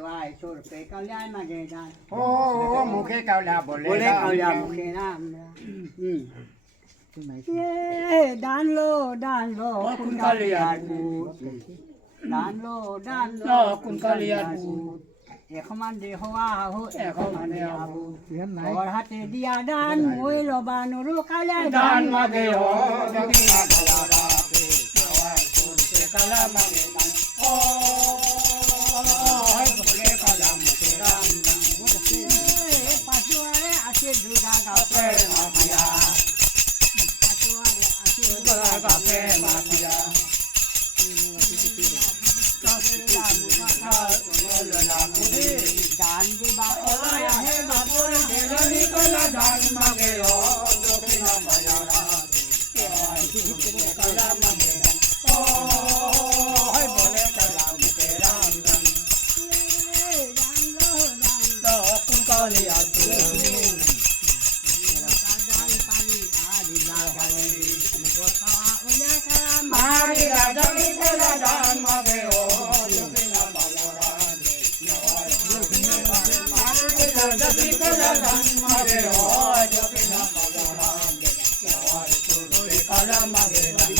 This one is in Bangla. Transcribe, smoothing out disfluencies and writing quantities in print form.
Vai, sorpe, kaulian magedan. Oh, muke kaula boleh. Boleh kaulian mukhe na আমরা। ডানলো kun kalian ডানলো kun kalian একমান দেহ আহু একমান দেহ আহু ওর হাতে দিয়া ডান ওই লবানুরু কালে dan mage ho jogi na kala rape kawai surse kala mage dan hai bole kala muke ram dan পাশুয়ারে আছে দুর্গা kape mafia পাশুয়ারে আছে kala kape mafia ডান দিবা ola ya he mapore delani kala dan mage ho jogi na kala rape kawai surse kala mage dan hai bole kala muke ram dan kun kalian Mari raja ni kala dan mage ho jogi na kala rape Mari raja ni kala dan mage ho jogi na kala rape kawai surse kala mage dan